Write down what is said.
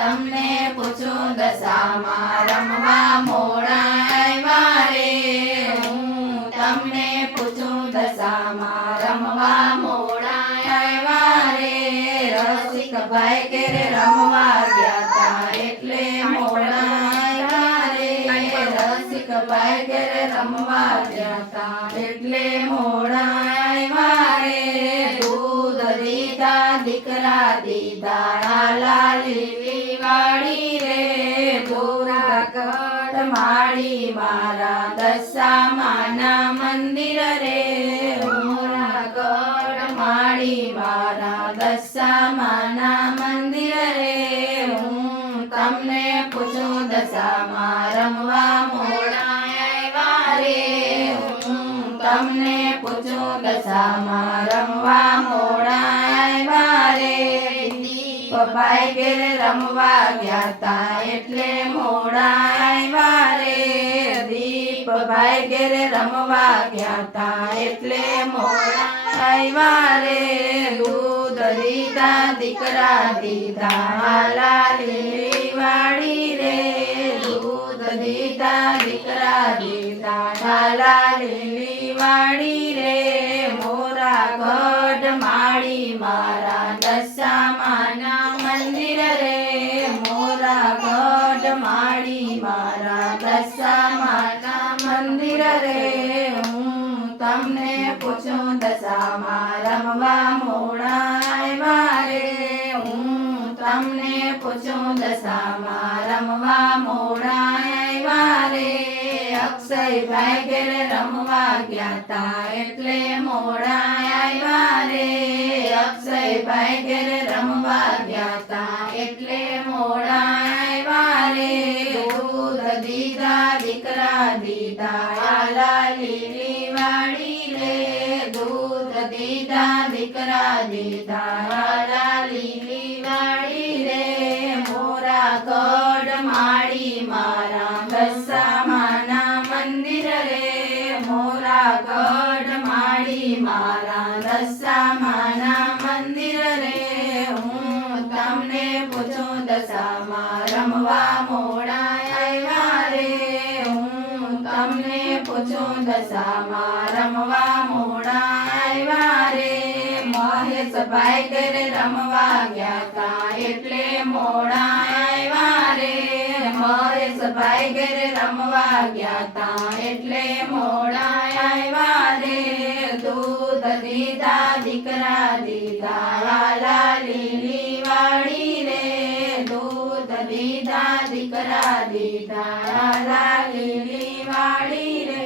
તમને પૂછું દશામાં રમવા મોડા આવ્યા રે હું તમને પૂછું દશામાં રમવા મોડા આવ્યા રે રસિકભાઈ ઘેરે રમવા ગયા તા એટલે મોડા આવ્યા રે રસિકભાઈ ઘેરે રમવા ગયા તા એટલે મોડા આવ્યા રે દૂધ દીધા દીકરા દીધા લાલી વાડી રે દોરાગઢ માડી મારા દશામાના મંદિર રે મોરાગઢ માડી મારા દશામાના મંદિર રે હું તમને પૂછું દશામાં રમવા મોડા આવ્યા રે હું તમને પૂછું દશામાં રમવા મોડા આવ્યા રે દીપભાઈ ઘેરે રમવા ગયા તા એટલે મોડા આવ્યા રે દીપભાઈ ઘેરે રમવા ગયા તા એટલે મોડા આવ્યા રે દૂધ દીધા દીકરા દીધા લાલી વાડી રે દૂધ દીધા દીકરા દીધા લાલી વાડી રે મોરાગઢ માડી મારા દશામાના મંદિર રે મોરાગઢ માડી મારા દશામાના મંદિર રે હું તમને પૂછું દશામાં રમવા મોડા આવ્યા રે હું તમને પૂછું દશામાં રમવા મોડા આવ્યા રે અક્ષયભાઈ ઘેરે રમવા ગયા તા એટલે મોડા આવ્યા રે અક્ષયભાઈ ઘેરે રમવા ગયા તા એટલે મોડા આવ્યા રે દૂધ દીધા દીકરા દીધા લાલી વાડી રે દૂધ દીધા દીકરા દીધા લાલી વાડી રે મોરાગઢ માડી મારા દશામાના મંદિર રે મોરાગઢ માડી મારા દશામાના મંદિર રે હું તમને પૂછું દશામાં રમવા મોડા આવ્યા રે હું તમને પૂછું દશામાં રમવા મોડા આવ્યા રે મહેશભાઈ ઘેરે રમવા ગયા તા એટલે મોડા આવ્યા રે મહેશભાઈ ઘેરે રમવા ગયા તા એટલે મોડા આવ્યા રે દૂધ દીધા દીકરા દીધા લાલી વાડી રે દૂધ દીધા દીકરા દીધા લાલી વાડી રે